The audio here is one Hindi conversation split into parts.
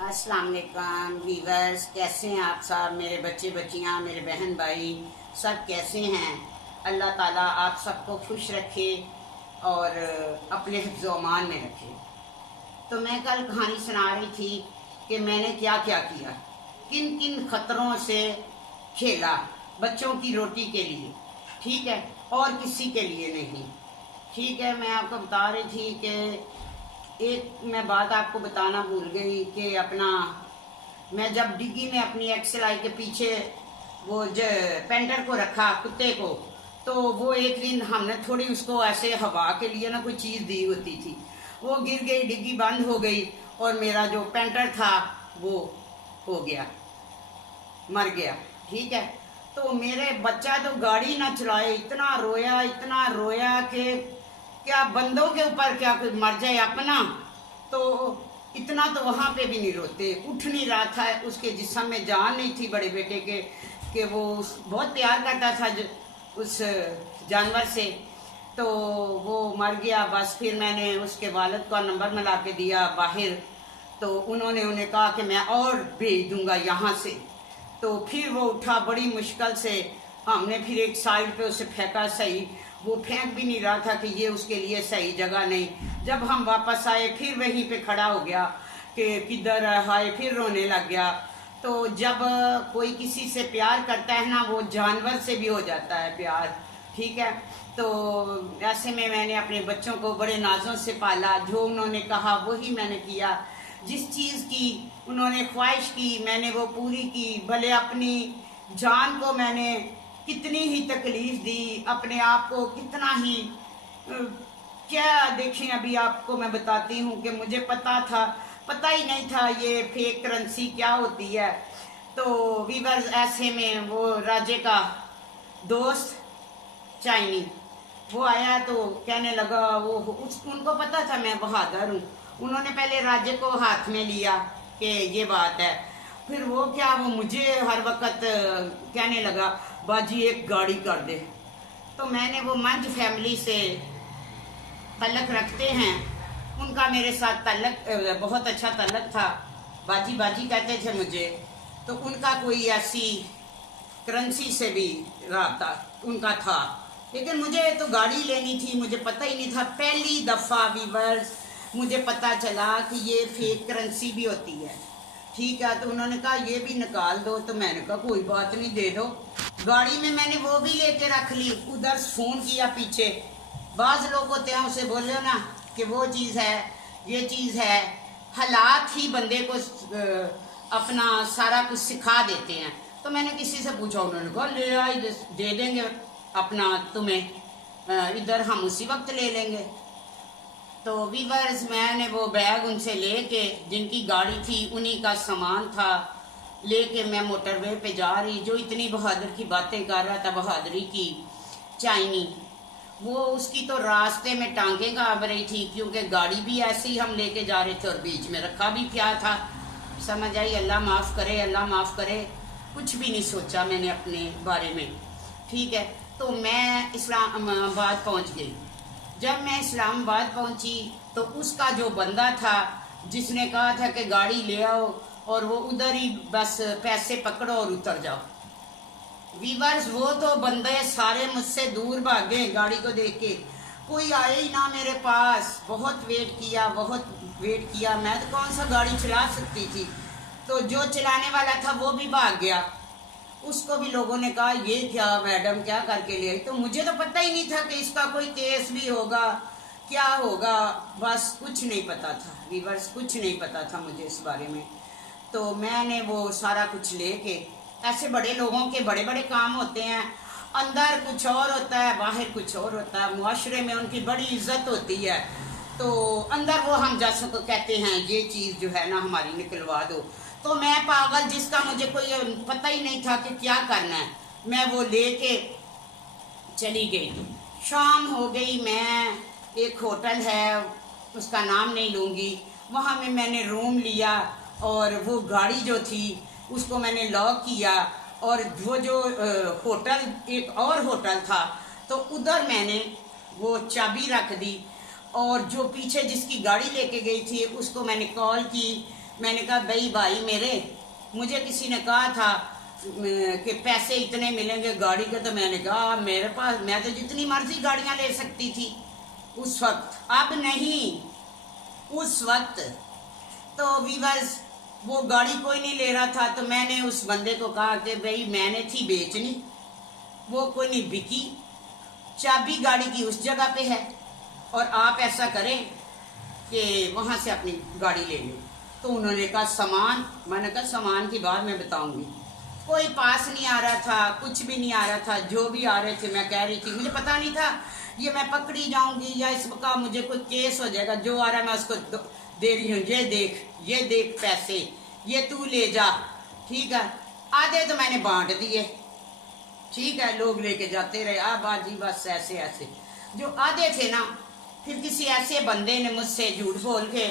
अस्सलाम वालेकुम वीवर्स, कैसे हैं आप सब? मेरे बच्चे बच्चियां, मेरे बहन भाई सब कैसे हैं? अल्लाह ताला आप सबको खुश रखे और अपने हिफ्ज़ व अमान में रखे। तो मैं कल कहानी सुना रही थी कि मैंने क्या क्या किया, किन किन खतरों से खेला बच्चों की रोटी के लिए, ठीक है, और किसी के लिए नहीं। ठीक है, मैं आपको बता रही थी कि एक मैं बात आपको बताना भूल गई कि मैं जब डिग्गी में अपनी एक्सएल के पीछे वो पेंटर को रखा, कुत्ते को, तो वो एक दिन हमने थोड़ी उसको ऐसे हवा के लिए ना कोई चीज़ दी होती थी, वो गिर गई, डिग्गी बंद हो गई और मेरा जो पेंटर था वो हो गया, मर गया। ठीक है, तो मेरे बच्चा तो गाड़ी ना चलाए, इतना रोया कि क्या बंदों के ऊपर क्या कोई मर जाए अपना, तो इतना तो वहाँ पे भी नहीं रोते। उठ नहीं रहा था, उसके जिस्म में जान नहीं थी बड़े बेटे के, कि वो बहुत प्यार करता था उस जानवर से, तो वो मर गया। बस फिर मैंने उसके वालिद का नंबर मिला के दिया बाहर, तो उन्होंने उन्हें कहा कि मैं और भेज दूंगा यहाँ से। तो फिर वो उठा, बड़ी मुश्किल से हमने फिर एक साइड पे उसे फेंका। सही वो फेंक भी नहीं रहा था कि ये उसके लिए सही जगह नहीं। जब हम वापस आए फिर वहीं पे खड़ा हो गया कि किधर आए, फिर रोने लग गया। तो जब कोई किसी से प्यार करता है ना, वो जानवर से भी हो जाता है प्यार। ठीक है, तो ऐसे में मैंने अपने बच्चों को बड़े नाजों से पाला, जो उन्होंने कहा वही मैंने किया। जिस चीज़ की उन्होंने ख्वाहिश की मैंने वो पूरी की। भले अपनी जान को मैंने कितनी ही तकलीफ दी, अपने आप को कितना ही क्या देखें, अभी आपको मैं बताती हूँ कि मुझे पता ही नहीं था ये फेक करेंसी क्या होती है। तो वीवर्स, ऐसे में वो राजे का दोस्त चाइनी वो आया तो कहने लगा, उनको पता था मैं बहादुर हूँ। उन्होंने पहले राजे को हाथ में लिया कि ये बात है, फिर वो मुझे हर वक्त कहने लगा, बाजी एक गाड़ी कर दे। तो मैंने वो मंच फैमिली से तल्लक रखते हैं, उनका मेरे साथ तल्लक बहुत अच्छा तल्लक था, बाजी बाजी कहते थे मुझे। तो उनका कोई ऐसी करेंसी से भी रहा उनका था, लेकिन मुझे तो गाड़ी लेनी थी, मुझे पता ही नहीं था। पहली दफ़ा वीवर्स मुझे पता चला कि ये फेक करेंसी भी होती है। ठीक है, तो उन्होंने कहा ये भी निकाल दो, तो मैंने कहा कोई बात नहीं, दे दो। गाड़ी में मैंने वो भी लेके रख ली। उधर फ़ोन किया पीछे, बाज़ लोग होते हैं उसे बोले ना कि वो चीज़ है, ये चीज़ है। हालात ही बंदे को अपना सारा कुछ सिखा देते हैं। तो मैंने किसी से पूछा, उन्होंने कहा ले आई, दे देंगे अपना तुम्हें, इधर हम उसी वक्त ले लेंगे। तो वीवर्स, मैंने वो बैग उनसे लेके, जिनकी गाड़ी थी उन्हीं का सामान था, लेके मैं मोटरवे पे जा रही। जो इतनी बहादुर की बातें कर रहा था, बहादुरी की, चाइनी, वो उसकी तो रास्ते में टांगें कांप रही थी, क्योंकि गाड़ी भी ऐसे ही हम लेके जा रहे थे और बीच में रखा भी क्या था, समझ आई? अल्लाह माफ़ करे, अल्लाह माफ़ करे। कुछ भी नहीं सोचा मैंने अपने बारे में। ठीक है, तो मैं इस्लामाबाद पहुंच गई। जब मैं इस्लामाबाद पहुंची तो उसका जो बंदा था जिसने कहा था कि गाड़ी ले आओ, और वो उधर ही बस पैसे पकड़ो और उतर जाओ। वीवर्स, वो तो बंदे सारे मुझसे दूर भागे गाड़ी को देख के, कोई आए ही ना मेरे पास। बहुत वेट किया, मैं तो कौन सा गाड़ी चला सकती थी। तो जो चलाने वाला था वो भी भाग गया। उसको भी लोगों ने कहा ये क्या मैडम क्या करके ले आई। तो मुझे तो पता ही नहीं था कि इसका कोई केस भी होगा, क्या होगा, बस कुछ नहीं पता था वीवर्स, कुछ नहीं पता था मुझे इस बारे में। तो मैंने वो सारा कुछ लेके, ऐसे बड़े लोगों के बड़े बड़े काम होते हैं, अंदर कुछ और होता है बाहर कुछ और होता है। मुआशरे में उनकी बड़ी इज्जत होती है, तो अंदर वो हम जैसों को कहते हैं ये चीज़ जो है ना हमारी निकलवा दो। तो मैं पागल, जिसका मुझे कोई पता ही नहीं था कि क्या करना है, मैं वो लेके चली गई। शाम हो गई, मैं एक होटल है उसका नाम नहीं लूँगी, वहाँ में मैंने रूम लिया, और वो गाड़ी जो थी उसको मैंने लॉक किया, और वो जो होटल एक और होटल था तो उधर मैंने वो चाबी रख दी, और जो पीछे जिसकी गाड़ी लेके गई थी उसको मैंने कॉल की, मैंने कहा भाई मेरे, मुझे किसी ने कहा था कि पैसे इतने मिलेंगे गाड़ी के, तो मैंने कहा मेरे पास, मैं तो जितनी मर्जी गाड़ियां ले सकती थी उस वक्त, अब नहीं, उस वक्त। तो वीवर्स, वो गाड़ी कोई नहीं ले रहा था, तो मैंने उस बंदे को कहा कि भाई मैंने थी बेचनी, वो कोई नहीं बिकी, चाबी गाड़ी की उस जगह पे है और आप ऐसा करें कि वहां से अपनी गाड़ी ले लो। तो उन्होंने कहा सामान, मैंने कहा सामान की बात मैं बताऊंगी। कोई पास नहीं आ रहा था, कुछ भी नहीं आ रहा था, जो भी आ रहे थे मैं कह रही थी, मुझे पता नहीं था ये मैं पकड़ी जाऊंगी या इसका मुझे कोई केस हो जाएगा। जो आ रहा है मैं उसको दे रही हूँ, ये देख पैसे, ये तू ले जा, ठीक है। आधे तो मैंने बांट दिए, ठीक है, लोग लेके जाते रहे, बाजी बस ऐसे ऐसे। जो आधे थे ना, फिर किसी ऐसे बंदे ने मुझसे झूठ बोल के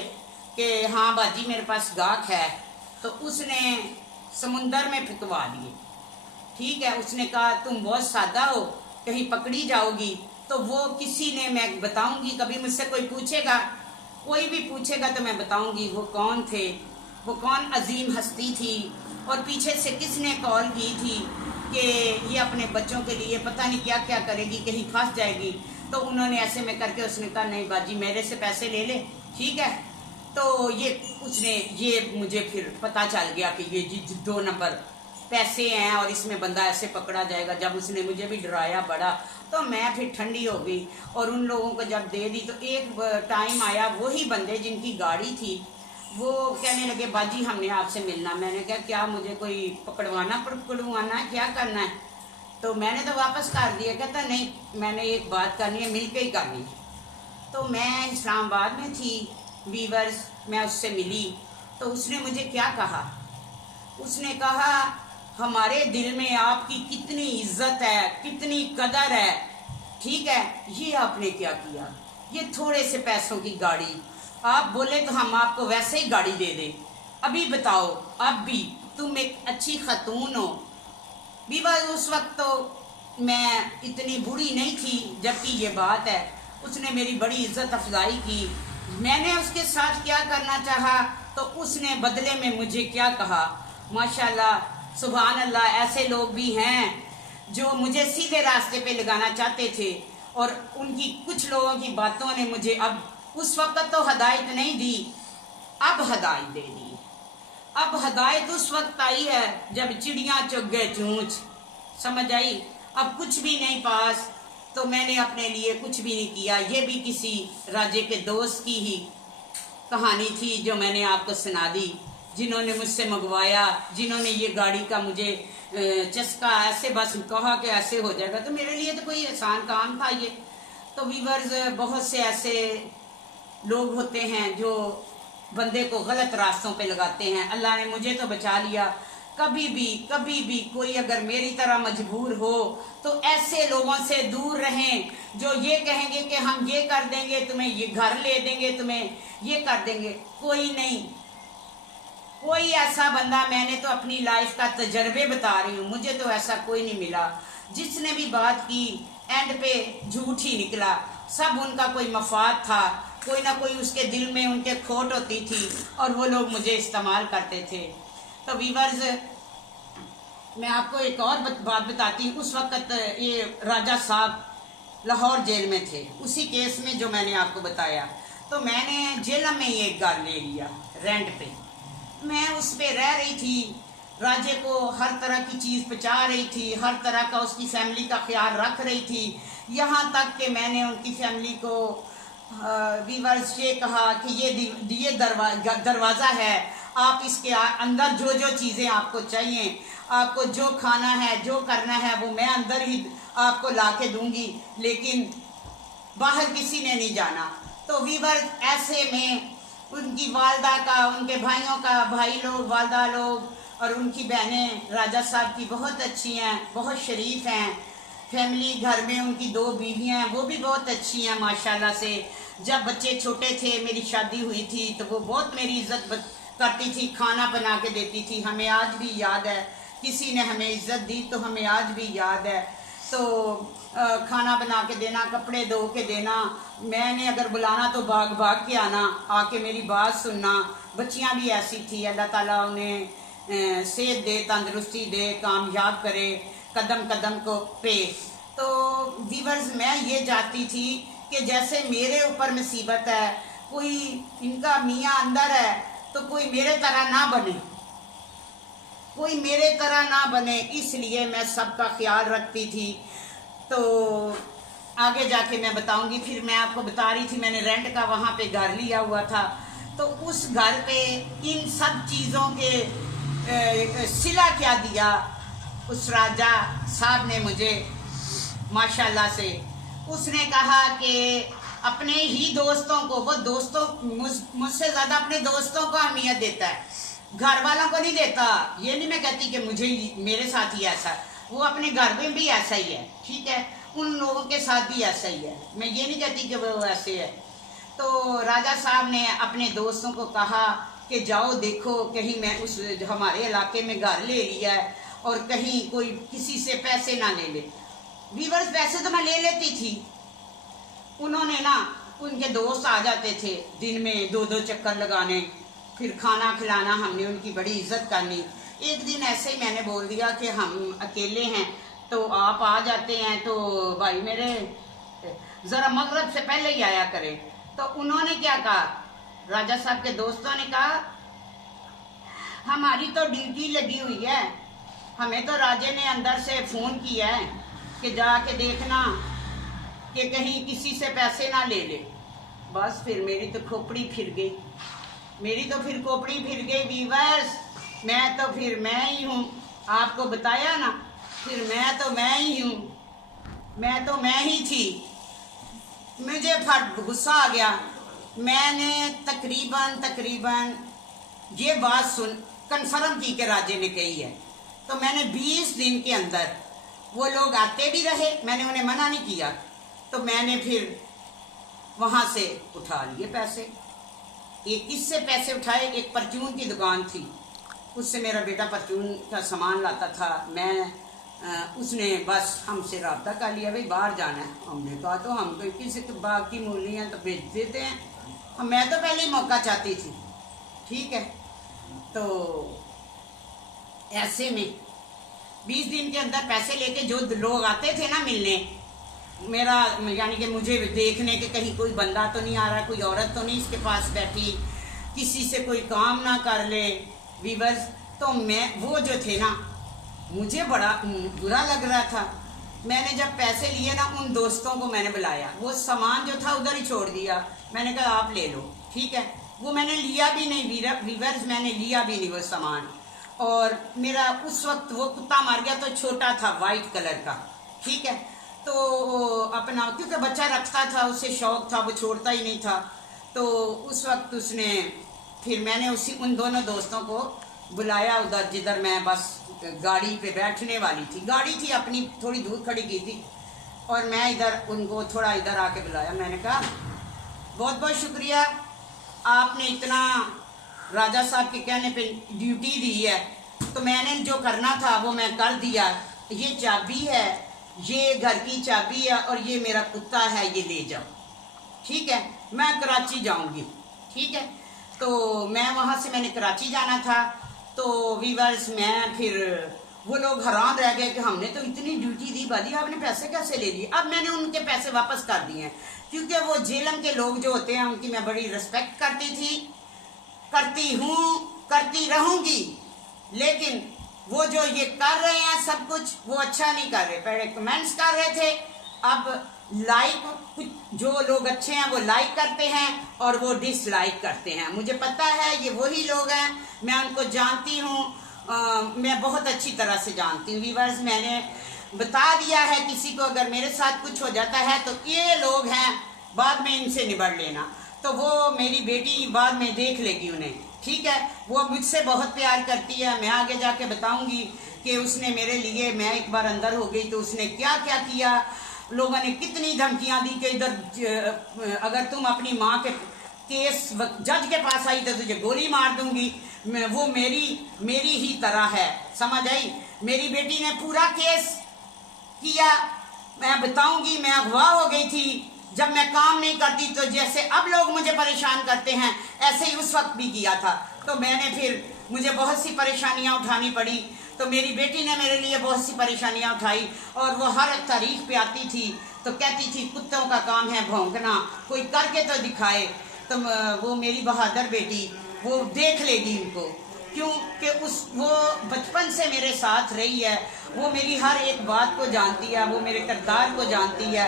कि हाँ बाजी मेरे पास गाहक है, तो उसने समुंदर में फिकवा दिए, ठीक है। उसने कहा तुम बहुत सादा हो, कहीं पकड़ी जाओगी। तो वो किसी ने, मैं बताऊंगी, कभी मुझसे कोई पूछेगा, कोई भी पूछेगा तो मैं बताऊंगी वो कौन थे, वो कौन अजीम हस्ती थी, और पीछे से किसने कॉल की थी कि ये अपने बच्चों के लिए पता नहीं क्या क्या करेगी, कहीं फंस जाएगी। तो उन्होंने ऐसे में करके उसने कहा नहीं बाजी मेरे से पैसे ले ले, ठीक है। तो ये मुझे फिर पता चल गया कि ये जी 2 नंबर पैसे हैं और इसमें बंदा ऐसे पकड़ा जाएगा। जब उसने मुझे भी डराया बड़ा, तो मैं फिर ठंडी हो गई और उन लोगों को जब दे दी, तो एक टाइम आया, वही बंदे जिनकी गाड़ी थी वो कहने लगे बाजी हमने आपसे मिलना। मैंने कहा क्या, मुझे कोई पकड़वाना है, क्या करना है? तो मैंने तो वापस कर दिया। कहता नहीं, मैंने एक बात करनी है, मिल के ही करनी है। तो मैं इस्लामाबाद में थी वीवर्स, मैं उससे मिली, तो उसने मुझे क्या कहा, उसने कहा हमारे दिल में आपकी कितनी इज्जत है, कितनी कदर है, ठीक है, ये आपने क्या किया, ये थोड़े से पैसों की गाड़ी, आप बोले तो हम आपको वैसे ही गाड़ी दे दें, अभी बताओ, अब भी तुम एक अच्छी खतून हो। विवाह उस वक्त तो मैं इतनी बूढ़ी नहीं थी जबकि ये बात है, उसने मेरी बड़ी इज्जत अफजाई की। मैंने उसके साथ क्या करना चाहा तो उसने बदले में मुझे क्या कहा। माशाल्लाह, सुभान अल्लाह, ऐसे लोग भी हैं जो मुझे सीधे रास्ते पे लगाना चाहते थे, और उनकी कुछ लोगों की बातों ने मुझे, अब उस वक्त तो हदायत नहीं दी, अब हदायत दे दी। अब हदायत उस वक्त आई है जब चिड़ियां चुग गए चूंच, समझ आई। अब कुछ भी नहीं पास, तो मैंने अपने लिए कुछ भी नहीं किया। ये भी किसी राजे के दोस्त की ही कहानी थी जो मैंने आपको सुना दी, जिन्होंने मुझसे मंगवाया, जिन्होंने ये गाड़ी का मुझे चस्का ऐसे बस कहा कि ऐसे हो जाएगा, तो मेरे लिए तो कोई आसान काम था ये। तो वीवर्स, बहुत से ऐसे लोग होते हैं जो बंदे को गलत रास्तों पे लगाते हैं। अल्लाह ने मुझे तो बचा लिया। कभी भी कोई अगर मेरी तरह मजबूर हो तो ऐसे लोगों से दूर रहें जो ये कहेंगे कि हम ये कर देंगे तुम्हें, ये घर ले देंगे तुम्हें, ये कर देंगे। कोई नहीं, कोई ऐसा बंदा, मैंने तो अपनी लाइफ का तजर्बे बता रही हूँ, मुझे तो ऐसा कोई नहीं मिला। जिसने भी बात की एंड पे झूठ ही निकला। सब उनका कोई मफाद था, कोई ना कोई उसके दिल में उनके खोट होती थी और वो लोग मुझे इस्तेमाल करते थे। तो वीवर्स, मैं आपको एक और बात बताती हूँ। उस वक्त ये राजा साहब लाहौर जेल में थे, उसी केस में जो मैंने आपको बताया। तो मैंने जेल में ही एक घर ले लिया रेंट पे। मैं उस पे रह रही थी, राजे को हर तरह की चीज़ पहुँचा रही थी, हर तरह का उसकी फैमिली का ख्याल रख रही थी। यहाँ तक कि मैंने उनकी फैमिली को वीवर्स ये कहा कि ये दरवाज़ा है, आप इसके अंदर जो जो चीज़ें आपको चाहिए, आपको जो खाना है, जो करना है, वो मैं अंदर ही आपको ला के दूँगी, लेकिन बाहर किसी ने नहीं जाना। तो वीवर्स, ऐसे में उनकी वालदा का, उनके भाइयों का, भाई लोग, वालदा लोग और उनकी बहनें राजा साहब की बहुत अच्छी हैं, बहुत शरीफ हैं। फैमिली घर में उनकी 2 बीवियाँ हैं, वो भी बहुत अच्छी हैं माशाल्लाह से। जब बच्चे छोटे थे, मेरी शादी हुई थी, तो वो बहुत मेरी इज्जत करती थी, खाना बना के देती थी। हमें आज भी याद है, किसी ने हमें इज्जत दी तो हमें आज भी याद है। तो खाना बना के देना, कपड़े धो के देना, मैंने अगर बुलाना तो भाग भाग के आना, आके मेरी बात सुनना, बच्चियां भी ऐसी थी। अल्लाह ताला उन्हें सेहत दे, तंदुरुस्ती दे, कामयाब करे कदम कदम को पे। तो व्यूअर्स, मैं ये चाहती थी कि जैसे मेरे ऊपर मुसीबत है, कोई इनका मियाँ अंदर है, तो कोई मेरे तरह ना बने, कोई मेरे तरह ना बने, इसलिए मैं सबका ख्याल रखती थी। तो आगे जाके मैं बताऊंगी। फिर मैं आपको बता रही थी, मैंने रेंट का वहाँ पे घर लिया हुआ था, तो उस घर पे इन सब चीज़ों के सिला क्या दिया उस राजा साहब ने मुझे, माशाल्लाह से। उसने कहा कि अपने ही दोस्तों को, वो दोस्तों मुझसे ज़्यादा अपने दोस्तों को अहमियत देता है, घर वालों को नहीं देता। ये नहीं मैं कहती कि मुझे मेरे साथ ही ऐसा, वो अपने घर में भी ऐसा ही है, ठीक है, उन लोगों के साथ भी ऐसा ही है, मैं ये नहीं कहती कि वो ऐसे है। तो राजा साहब ने अपने दोस्तों को कहा कि जाओ देखो कहीं मैं उस हमारे इलाके में घर ले लिया है और कहीं कोई किसी से पैसे ना ले ले। व्यूअर्स, पैसे तो मैं ले लेती थी, उन्होंने ना, उनके दोस्त आ जाते थे दिन में 2-2 चक्कर लगाने, फिर खाना खिलाना, हमने उनकी बड़ी इज्जत करनी। एक दिन ऐसे ही मैंने बोल दिया कि हम अकेले हैं तो आप आ जाते हैं, तो भाई मेरे ज़रा मगरब से पहले ही आया करें। तो उन्होंने क्या कहा, राजा साहब के दोस्तों ने कहा, हमारी तो ड्यूटी लगी हुई है, हमें तो राजे ने अंदर से फ़ोन किया है कि जाके देखना कि कहीं किसी से पैसे ना ले ले। बस फिर मेरी तो खोपड़ी फिर गई, मेरी तो फिर खोपड़ी फिर गई व्यूअर्स। मैं तो फिर मैं ही हूँ, आपको बताया ना, फिर मैं ही हूँ, मैं तो मैं ही थी। मुझे फट गुस्सा आ गया। मैंने तकरीबन ये बात सुन कंफर्म की कि राजे ने कही है, तो मैंने 20 दिन के अंदर, वो लोग आते भी रहे, मैंने उन्हें मना नहीं किया, तो मैंने फिर वहाँ से उठा लिए पैसे। एक किससे पैसे उठाए, एक परचून की दुकान थी, उससे मेरा बेटा परचून का सामान लाता था। उसने बस हमसे रब्ता कर लिया, भाई बाहर जाना है। हमने कहा तो हम तो किसी बाकी मूली हैं तो भेज देते हैं, मैं तो पहले ही मौका चाहती थी, ठीक है। तो ऐसे में 20 दिन के अंदर पैसे लेके जो लोग आते थे ना मिलने, मेरा यानी कि मुझे देखने के कहीं कोई बंदा तो नहीं आ रहा, कोई औरत तो नहीं इसके पास बैठी, किसी से कोई काम ना कर ले व्यूअर्स। तो मैं, वो जो थे ना, मुझे बड़ा बुरा लग रहा था। मैंने जब पैसे लिए ना, उन दोस्तों को मैंने बुलाया, वो सामान जो था उधर ही छोड़ दिया, मैंने कहा आप ले लो, ठीक है। वो मैंने लिया भी नहीं व्यूअर्स, मैंने लिया भी नहीं वो सामान। और मेरा उस वक्त वो कुत्ता मर गया, तो छोटा था वाइट कलर का, ठीक है। तो अपना, क्योंकि बच्चा रखता था, उसे शौक था, वो छोड़ता ही नहीं था। तो उस वक्त उसने, फिर मैंने उन दोनों दोस्तों को बुलाया उधर, जिधर मैं बस गाड़ी पे बैठने वाली थी, गाड़ी थी अपनी थोड़ी दूर खड़ी की थी, और मैं इधर उनको थोड़ा इधर आके बुलाया। मैंने कहा बहुत बहुत शुक्रिया, आपने इतना राजा साहब के कहने पे ड्यूटी दी है, तो मैंने जो करना था वो मैं कर दिया। ये चाबी है, ये घर की चाबी है, और ये मेरा कुत्ता है, ये ले जाओ, ठीक है। मैं कराची जाऊंगी, ठीक है। तो मैं वहाँ से, मैंने कराची जाना था। तो व्यूअर्स, मैं फिर, वो लोग हैरान रह गए कि हमने तो इतनी ड्यूटी दी, बाजी आपने पैसे कैसे ले लिए। अब मैंने उनके पैसे वापस कर दिए हैं, क्योंकि वो झेलम के लोग जो होते हैं उनकी मैं बड़ी रिस्पेक्ट करती थी, करती हूँ, करती रहूँगी। लेकिन वो जो ये कर रहे हैं सब कुछ, वो अच्छा नहीं कर रहे। पहले कमेंट्स कर रहे थे, अब लाइक, कुछ जो लोग अच्छे हैं वो लाइक करते हैं और वो डिसलाइक करते हैं। मुझे पता है ये वही लोग हैं, मैं उनको जानती हूँ, मैं बहुत अच्छी तरह से जानती हूँ व्यूअर्स। मैंने बता दिया है किसी को अगर मेरे साथ कुछ हो जाता है तो ये लोग हैं, बाद में इनसे निबड़ लेना। तो वो मेरी बेटी बाद में देख लेगी उन्हें, ठीक है। वो मुझसे बहुत प्यार करती है, मैं आगे जाके बताऊंगी कि उसने मेरे लिए, मैं एक बार अंदर हो गई तो उसने क्या क्या किया, लोगों ने कितनी धमकियां दी कि इधर अगर तुम अपनी माँ के केस जज के पास आई तो तुझे गोली मार दूंगी। वो मेरी ही तरह है, समझ आई। मेरी बेटी ने पूरा केस किया, मैं बताऊंगी, मैं अगवा हो गई थी, जब मैं काम नहीं करती तो जैसे अब लोग मुझे परेशान करते हैं ऐसे ही उस वक्त भी किया था। तो मैंने फिर मुझे बहुत सी परेशानियां उठानी पड़ी। तो मेरी बेटी ने मेरे लिए बहुत सी परेशानियां उठाई और वो हर तारीख पे आती थी तो कहती थी कुत्तों का काम है भौंकना, कोई करके तो दिखाए। तो वो मेरी बहादुर बेटी वो देख लेगी उनको, क्यों कि वो बचपन से मेरे साथ रही है, वो मेरी हर एक बात को जानती है, वो मेरे किरदार को जानती है।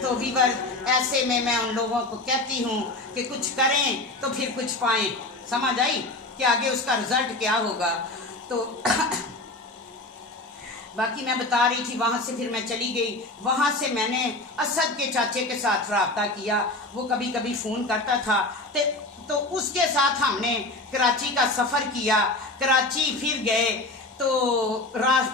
तो वीवर ऐसे में मैं उन लोगों को कहती हूँ कि कुछ करें तो फिर कुछ पाएं। समझ आई कि आगे उसका रिजल्ट क्या होगा। तो बाकी मैं बता रही थी, वहाँ से फिर मैं चली गई। वहाँ से मैंने असद के चाचे के साथ रब्ता किया, वो कभी कभी फ़ोन करता था तो उसके साथ हमने कराची का सफ़र किया। कराची फिर गए तो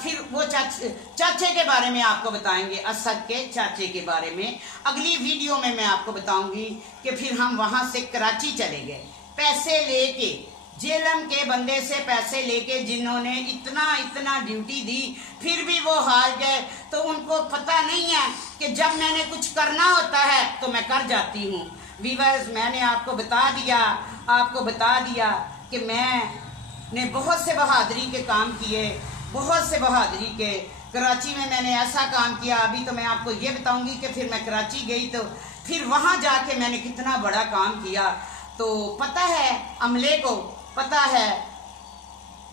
फिर वो चाचे के बारे में आपको बताएंगे, असद के चाचे के बारे में अगली वीडियो में मैं आपको बताऊंगी कि फिर हम वहाँ से कराची चले गए पैसे लेके, जेलम के बंदे से पैसे लेके, जिन्होंने इतना ड्यूटी दी फिर भी वो हार गए। तो उनको पता नहीं है कि जब मैंने कुछ करना होता है तो मैं कर जाती हूँ। वीवर्स, मैंने आपको बता दिया कि मैंने बहुत से बहादुरी के काम किए, बहुत से बहादुरी के। कराची में मैंने ऐसा काम किया, अभी तो मैं आपको ये बताऊंगी कि फिर मैं कराची गई तो फिर वहाँ जाके मैंने कितना बड़ा काम किया। तो पता है अमले को, पता है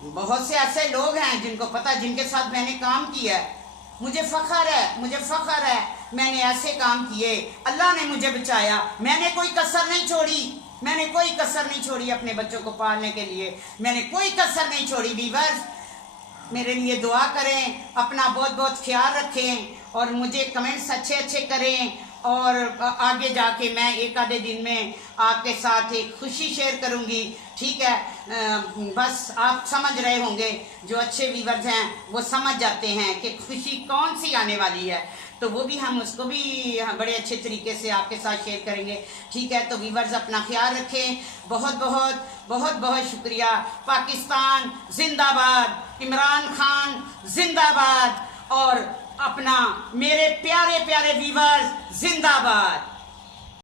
बहुत से ऐसे लोग हैं जिनको पता, जिनके साथ मैंने काम किया है। मुझे फ़ख्र है मैंने ऐसे काम किए, अल्लाह ने मुझे बचाया, मैंने कोई कसर नहीं छोड़ी अपने बच्चों को पालने के लिए, मैंने कोई कसर नहीं छोड़ी। वीवर्स, मेरे लिए दुआ करें, अपना बहुत बहुत ख्याल रखें और मुझे कमेंट्स अच्छे करें। और आगे जाके मैं एक आधे दिन में आपके साथ एक खुशी शेयर करूंगी, ठीक है। बस आप समझ रहे होंगे, जो अच्छे व्यूअर्स हैं वो समझ जाते हैं कि खुशी कौन सी आने वाली है, तो वो भी हम उसको भी बड़े अच्छे तरीके से आपके साथ शेयर करेंगे, ठीक है। तो व्यूअर्स अपना ख्याल रखें, बहुत शुक्रिया। पाकिस्तान जिंदाबाद, इमरान खान जिंदाबाद और अपना मेरे प्यारे व्यूअर्स जिंदाबाद।